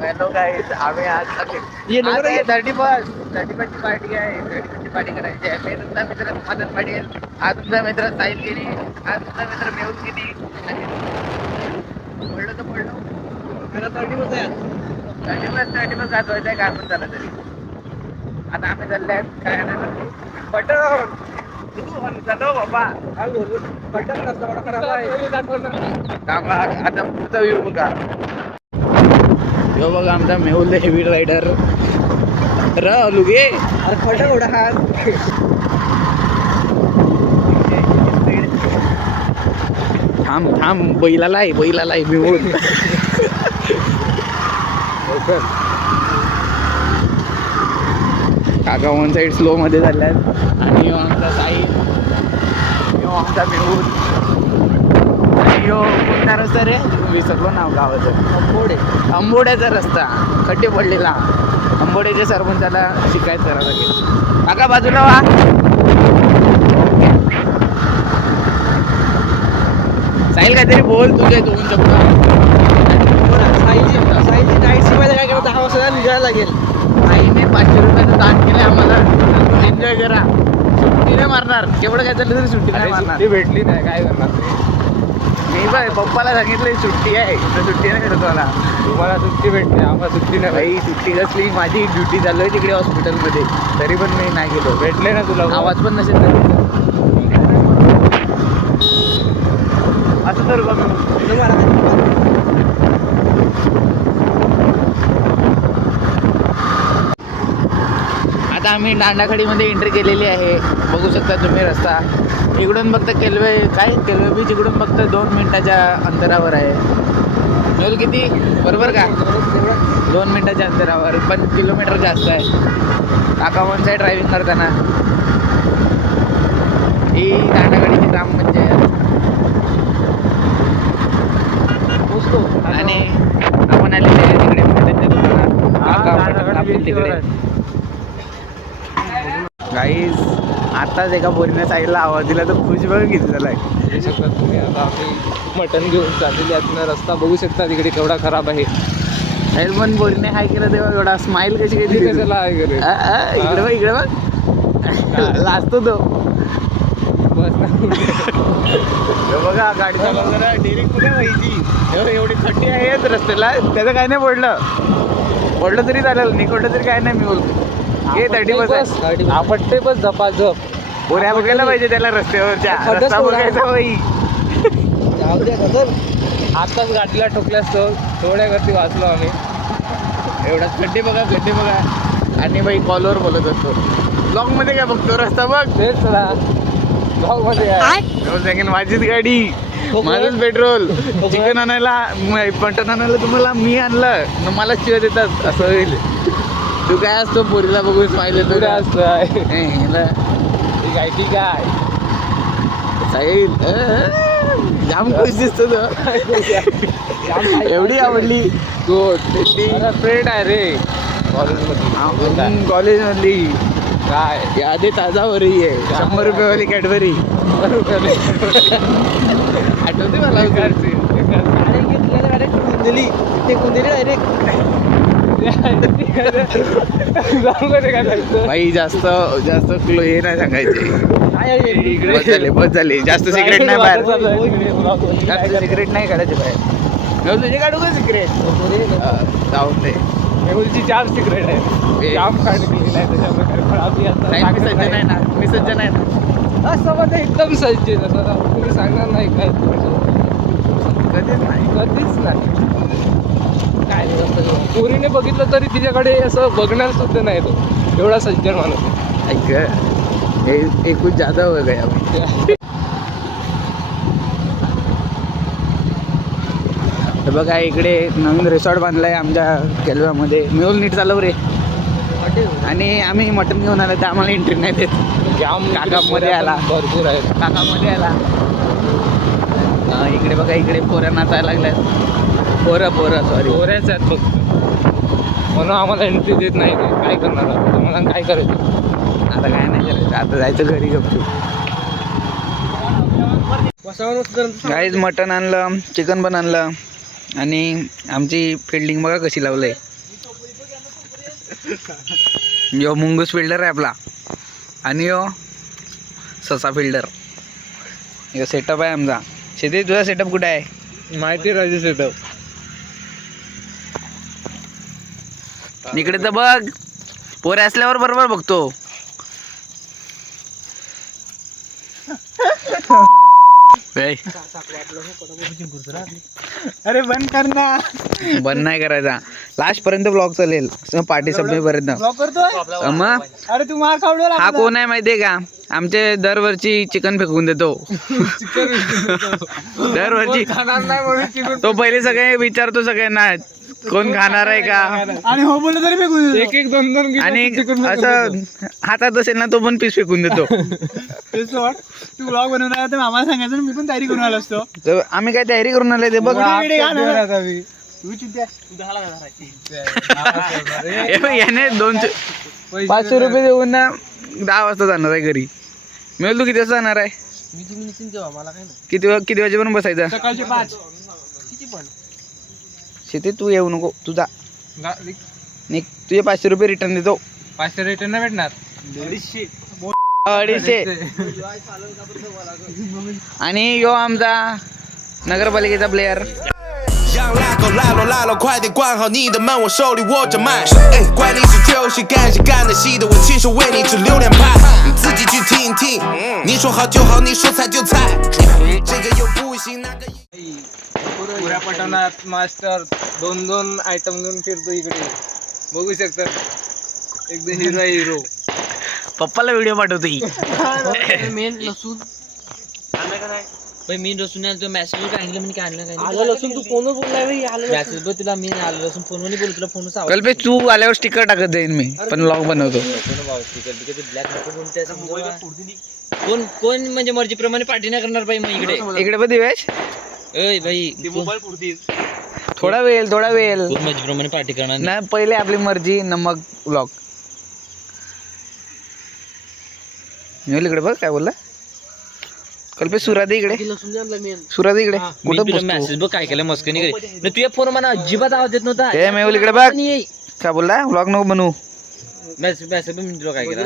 Hello guys, आम्ही आज 31 ची पार्टी आहे. 31 ची पार्टी करायची आहे. मी तुमचा मित्र मदन पाटील, आज तुमचा मित्र साहिल गिरी, आज तुमचा मित्र मेहुल गिरी. पडलो तर पडलो. 31 गाजवायचं आहे, काय पण झालं तरी. आता आम्ही चालले काय पटण चालू बाबा. आता पुढचा व्ह्यू बघा. यो बघा आमचा मेहुल हेवी रायडर लुगे. अरे खोटा खोटा हात. थांब बैलाला आहे मेहुल. काका वन साईड स्लो मध्ये झाल्यात आणि आमचा साई, आमचा मेहुल. कोणता रस्ता रे, विसरलो नाव गावाचं. आंबोड्याचा रस्ता, खड्डे पडलेला. आंबोड्याच्या सरपंचाला शिकायत करावं लागेल. काका बाजूला वा. साहिल काहीतरी बोल, तुझे 2 शब्द. साईची नाईट शिवायला काय केलं, 10 वाजता निघायला लागेल. आईने 500 रुपयाचं दान केलं आम्हाला. एन्जॉय करा. सुट्टी नाही मारणार, केवढं काय झालं तरी सुट्टी नाही मारणार. ती भेटली नाही, काय करणार. मी बाय पप्पाला सांगितलं सुट्टी आहे, तर सुट्टी नाही करत मला. तुम्हाला सुट्टी भेटली, आम्हाला सुट्टी नाही. बाई सुट्टी कसली, माझी ड्युटी चालू आहे तिकडे हॉस्पिटलमध्ये, तरी पण मी नाही गेलो. भेटले ना तुला, आवाज पण नसेल असं तर आता आम्ही दांडाखडीमध्ये एंट्री केलेली आहे. बघू शकता तुम्ही रस्ता. इकडून फक्त केल्वे बीच इकडून फक्त 2 मिनिटाच्या अंतरावर आहे. मेहुल किती बरोबर का, 2 मिनिटाच्या अंतरावर, पण किलोमीटर जास्त आहे. काका वन साईड ड्रायव्हिंग करताना. ही दांडाखडीची ग्रामपंचायत आणि आपण आलेले आहे तिकडे त्यांच्या दुकानात. तिकडे गाईज आताच एका पोरीने साईडला आवाज दिला तर खुश बघ किती झालाय. बघू शकता तुम्ही. आता आम्ही मटण घेऊन चाललेले आहेत. रस्ता बघू शकता तिकडे केवढा खराब आहे. पण पोरीने हाय केलं तेव्हा एवढा स्माइल कशी केली. इकडे बघ लाजतो तो. बघा गाडी चालवताना डिरेक्ट कुठे व्हायची. एवढी खड्डी आहेत रस्त्याला, त्याचं काय नाही पडलं तरी चालेल, निकडलं तरी काय नाही. मी बोलतो हे 30 आपटते बस झपाझप. पोऱ्या बघायला पाहिजे त्याला रस्त्यावरच्या. रस्ता बघायचा बाई. आताच गाडीला ठोकल्यास थोड्या गर्दी वाचलो आम्ही. एवढा गड्डे बघा. आणि बाई कॉलवर बोलत असतो. ब्लॉग मध्ये काय बघतो, रस्ता बघ. तेच ना, ब्लॉग मध्ये सांगेन माझीच गाडी, माझंच पेट्रोल. चिकन आणायला, मटण आणायला तुम्हाला मी आणलं, मला शिवाय देतात असं होईल. तू काय असतो पोरीला बघून स्माइल येतो काय असतं. ठीक आहे साहिल. जाम खुश दिसतो तो. एवढी आवडली. फ्रेंड आहे रे कॉलेज मधली. काय यादी ताजा हो रही है. 100 रुपये वाली कॅडबरी आठवते मला. भाई जास्त हे नाही सांगायचे. बस झाली. जास्त सिगरेट नाही बाहेर. जास्त सिगरेट नाही काढायचे बाहेर. तुझे काढू का सिगरेट. जाऊन दे. मेहुलची जाम सिक्रेट आहे. जाम काढ केलेला आहे त्याच्याप्रकारे. मी सज्जन आहे ना. असं एकदम सज्ज. तुम्ही सांगणार नाही काय, कधीच नाही. काय पोरीने बघितलं तरी तिच्याकडे असं बघणार सुद्धा नाही तो. एवढा सज्जन माणूस. ऐक कुछ ज्यादा हो गया. बघा इकडे नवीन रिसॉर्ट बांधलाय आमच्या केलव्यामध्ये. मेहुल नीट चालव रे. आणि आम्ही मटण घेऊन आलो तर आम्हाला एंट्री नाही देत. काका मध्ये आला, भरपूर आहे. काका मध्ये आला. इकडे बघा, इकडे पोऱ्या नाचायला लागल्यात. पोरं सॉरी, पोऱ्याच आहेत फक्त, म्हणून आम्हाला एंट्री देत नाही. ते काय करणार तुम्हाला, काय करायचं आता. काय नाही करायचं, आता जायचं घरी गपचूप. गाईज मटण आणलं, चिकन पण आणलं. आणि आमची फिल्डिंग बघा कशी लावलंय. यो मुंगूस फिल्डर आहे आपला आणि यो ससा फिल्डर. यो सेटअप आहे आमचा. शेती तुझा सेटअप कुठे आहे? माहिती राजे सेटअप. इकडे तर बघ, पोरे असल्यावर बरोबर बघतो. अरे बंद कर ना. बंद नाही करायचा, लास्ट पर्यंत ब्लॉग चालेल पार्टी संपेपर्यंत. ब्लॉक करतोय. मग अरे तू मार खावडो. हा कोण आहे माहितीये का? आमचे दरवर्षी चिकन फेकून देतो. दरवर्षी तो पहिले सगळे विचारतो सगळ्यांना कोण खाणार आहे का, आणि हो बोललं तरी फेकून देतो. एक दोन किलो आणि चिकन असं हातात असेल ना तो पण पीस फेकून देतो. ते सोड, तू ब्लॉग बनवणार आहे तर आम्हाला सांगायचं ना, मी पण तयारी करून आलो असतो. तर आम्ही काय तयारी करून आले ते बघ. तू चिंत्या. हे बघ, याने 500 रुपये देऊन ना 10 वाजता जाणार आहे घरी. मी बोलतो किती वाजता जाणार आहे? किती वाजेपर्यंत बसायचं? सकाळचे 5. शेती तू येऊ नको, तू जा. निघ, तुझे 500 रुपये रिटर्न देतो. 500 रिटर्न नाही भेटणार. 250. आणि यो आमचा नगरपालिकेचा प्लेयर. 让拉狗拉罗拉罗，快点关好你的门，我手里握着麦。哎，管你是旧戏干戏干的戏的，我亲手为你吃榴莲派，你自己去听一听。你说好就好，你说菜就菜，这个又不行，那个。पुऱ्या पटवण्यात मास्टर 2 आयटम घेऊन फिरतो इकडे, बघू शकतात. एकदम हिरो. पप्पाला व्हिडिओ पाठवतो ही. मेन लसूण भाई मेन लसूण जो मेसेज आणलं म्हणजे काय आणलं काय आलं लसूण. तू फोन बोललाय भाई, आलं मेसेज बघ तुला. मी आलं लसूण फोन वर बोलतो, तुला फोन वर कल्पेश तू आल्यावर स्टिकर टाकत जाईन मी, पण व्लॉग बनवतो. कोण कोण म्हणजे मर्जीप्रमाणे पार्टी नाही करणार भाई. मग इकडे पण दिवेश, ए भाई थोडा वेळ कोण मर्जीप्रमाणे पार्टी करणार ना. पहिले आपली मर्जी न मग व्लॉग. मी इकडे बघ काय बोलला कल्पेश. सुरादी इकडे, सुरादी इकडे कुठं बसतो? मेसेज बघ काय केलं मस्करी करे. तुझ्या फोन मला अजिबात आवाज देत नव्हता. हे मेहुल इकडे बघ काय बोलला. व्लॉग नको बनवू. मेसेज मी तुला काय केलं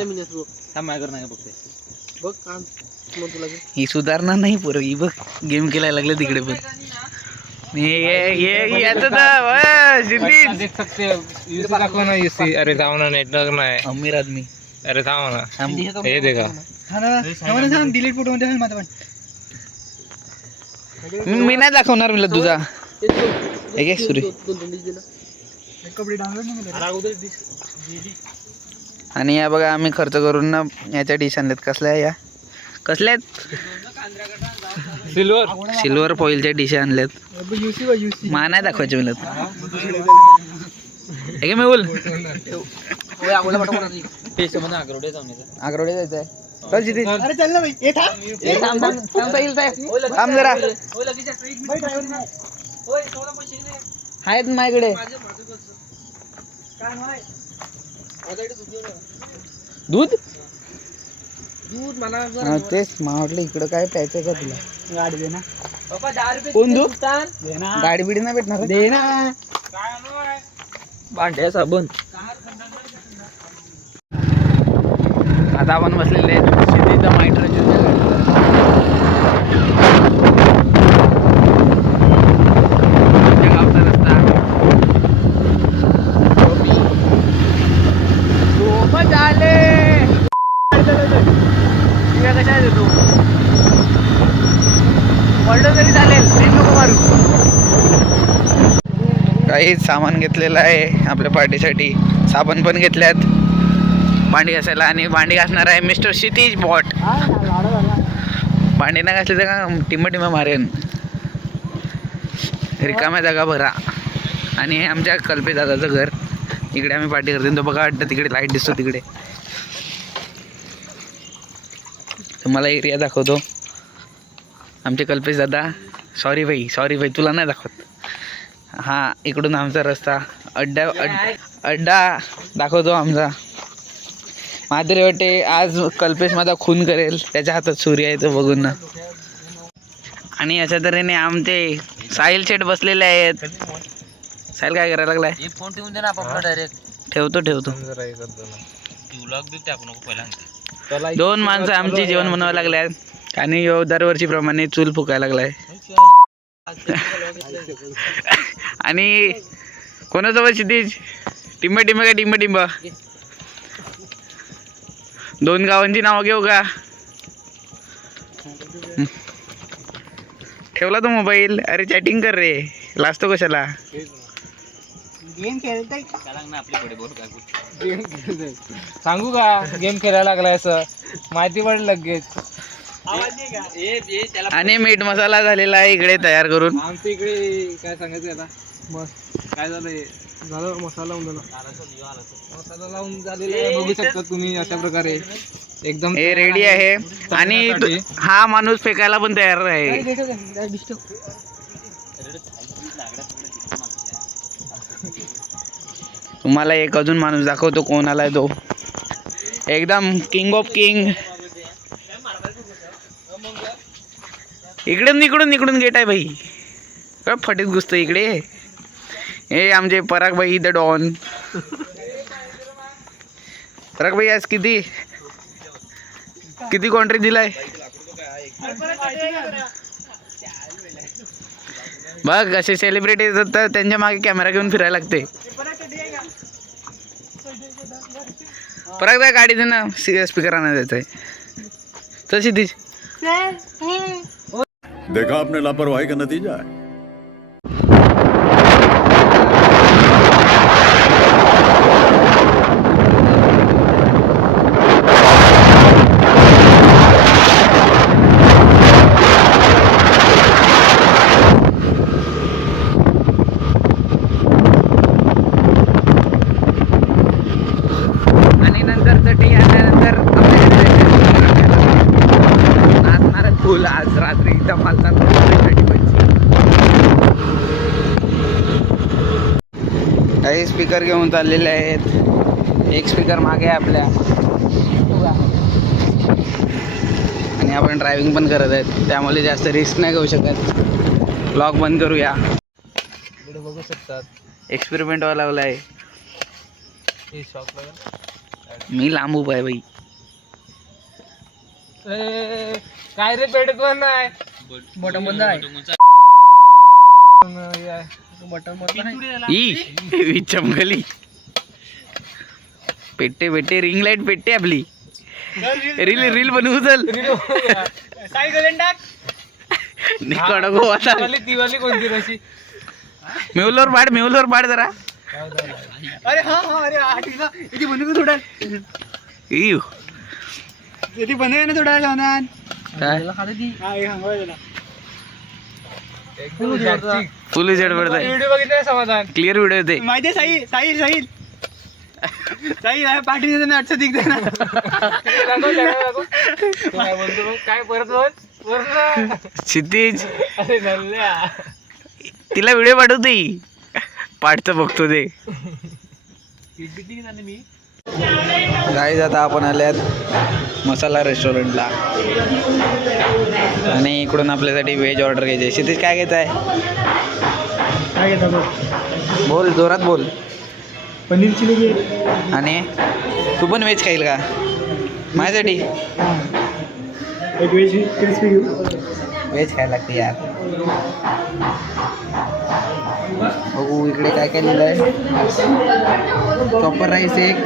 हा माझ्याकडे नाही बघते बघ काम मग तुला ही सुधारणार नाही पोरं. ही बघ गेम खेळायला लागले तिकडे पण. दाखव ना एसी. अरे जाऊ ना, नेटवर्क नाही. अमीर आदमी. अरे जाऊ ना, हे दे का. डिलीट फोटो मध्ये माझा पण. मी नाही दाखवणार म्हणलं तुझा. हे घे सुरे. कपडे डाउनलोड नाही. आणि या बघा आम्ही खर्च करून ना याच्या डिश आणल्यात. कसल्या या कसल्या आहेत? सिल्वर फॉइलच्या डिश आणल्यात. मा नाही दाखवायचे म्हणत. हे घे मेहुल. आग्रोडे जाऊन आग्रोडे जायचं आहे. चल जिथे. अरे चल ना भाई. ये थांब. थांब जरा. आहेत माझ्याकडे दूध. तेच मला वाटलं इकडं काय प्यायचं का तुला. गाडी दे ना. कोण दूध? दे ना. गाडी बिडी नाही भेटणार. दे ना. भांड्या साबण. आता आपण बसलेले शेतीचा माहिती गावचा रस्ता. कशा आहे तू पडलं तरी चालेल, नको मारू. काही सामान घेतलेलं आहे आपल्या पार्टीसाठी. साबण पण घेतल्यात भांडी घासायला. आणि भांडी घासणार आहे मिस्टर क्षितिज बॉट. भांडी नाही घासली तर का टिमा मारेन. रिकाम्या जागा भरा. आणि हे आमच्या कल्पेश दादाचं घर. इकडे आम्ही पार्टी करतो. तो बघा वाटतं तिकडे लाईट दिसतो तिकडे. तुम्हाला एरिया दाखवतो. आमचे कल्पेश दादा. सॉरी भाई तुला नाही दाखवत. हा इकडून आमचा रस्ता. अड्डा दाखवतो आमचा. मात्र वाटते आज कल्पेश माझा खून करेल. त्याच्या हातात सूर्य आहे तो बघून ना. आणि अशा तऱ्हेने आमचे साहिल शेठ बसलेले आहेत. साहिल काय करायला लागलाय? हे फोन ठेवून दे ना आपण डायरेक्ट. ठेवतो जरा हे करतो ना. व्लॉग बी टाकू नको पहिला. चला, दोन माणसं आमची जेवण बनवायला लागल्यात आणि ह्यो दरवर्षी प्रमाणे चूल फुकायला लागलाय. आणि कोणासोबत क्षितिज? टिंब टिंब का टिंब टिंब? दोन गावांची नावं घेऊ का? ठेवला तो मोबाईल? अरे चॅटिंग कर रे, लाजतो कशाला? गेम खेळताय सांगू का गेम खेळायला लागलाय असं माहिती पडेल लगेच. आणि मीठ मसाला झालेला आहे इकडे तयार करून. आमच्या इकडे काय सांगायचं आता मस्त काय झालंय झालं मसाला लावून झाला मसाला लावून झालेला आहे. बघू शकता तुम्ही अशा प्रकारे एकदम हे रेडी आहे. आणि हा माणूस फेकायला पण तयार आहे. तुम्हाला एक अजून माणूस दाखवतो कोण आलाय तो. एकदम किंग ऑफ किंग. इकडून इकडून गेट आहे भाई. फटीत घुसतो इकडे. हे आमचे पराग भाई द डॉन. पराग भाई आज किती कॉन्ट्री दिलाय बघ. असे सेलिब्रिटी येतात तर त्यांच्या मागे कॅमेरा घेऊन फिरायला लागते. पराग भाई गाडी दे ना, स्पीकर आणा द्यायचा आहे. तशी ती देखा आपने लापरवाही का नतीजा है. आणि नंतर चटी आल्यानंतर नाचणार फुल आज रात्री धमालचा काही स्पीकर घेऊन चाललेले आहेत. एक स्पीकर मागे आहे आपल्या आणि आपण ड्रायव्हिंग पण करत आहेत त्यामुळे जास्त रिस्क नाही घेऊ शकत. ब्लॉग बंद करूया. पुढे बघू शकतात एक्सपेरिमेंट व्हायला लागला आहे. हे शॉप लागेल. मी लांब उभा आहे बाई. काय रे पेटत पण नाही बटन बंद आहे. ई चमकली. पेट्टे रिंग लाईट पेट्टे आपली. रील बनवू चल. ती वाली कोणती कशी मेहुलवर पाड जरा. अरे हा अरे आठवीला इथे बनवू थोडा. इव इथे बनवूया ना थोडा जाऊन. काय फुल झड पडत व्हिडिओ बघितला समाधान क्लिअर व्हिडिओ येते. माहिती आहे साहिल पाठी देते अडचण दिखते ना. काय बोलतो काय परत क्षितिज अरे झाल्या तिला व्हिडिओ पाठवते. पाठचं बघतो ते. गाईज आता आपण आल्यात मसाला रेस्टॉरंटला आणि इकडून आपल्यासाठी व्हेज ऑर्डर घ्यायचे. क्षितिज काय घेत आहे? काय घेता बोल जोरात बोल. पनीर चिली घे. आणि तू पण व्हेज खाईल का? माझ्यासाठी एक व्हेज क्रिस्पी घेऊ. व्हेज खायला लागते यार. बघू इकडे काय काय लिहिलं आहे. चॉपर राईस एक,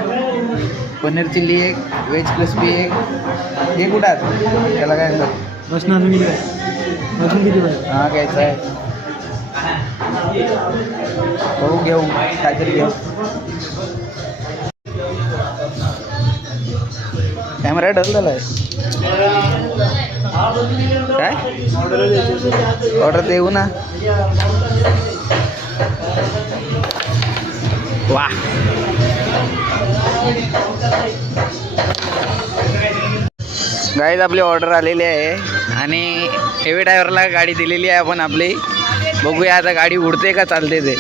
पनीर चिल्ली एक, व्हेज क्रिस्पी एक. हे कुठं आहे? त्याला काय म्हणतात? बसणार तुम्ही बसून किती पाहिजे? हा घ्यायचं आहे. बघू घेऊ काहीतरी घेऊ. कॅमेरा डल झाला आहे काय? ऑर्डर देऊ ना. वा गाईज आपली ऑर्डर आलेली आहे आणि हेवी ड्रायव्हरला गाडी दिलेली आहे आपण आपली. बघूया आता गाडी उडते का चालते ते.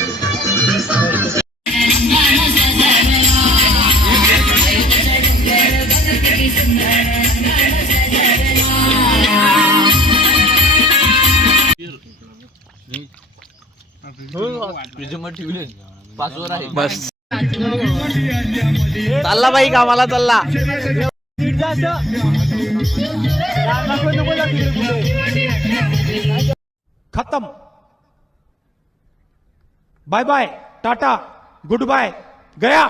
ठेवले पाचवर आहे बस चालला बाई कामाला चालला. खत्म. Bye bye, tata, goodbye, गया.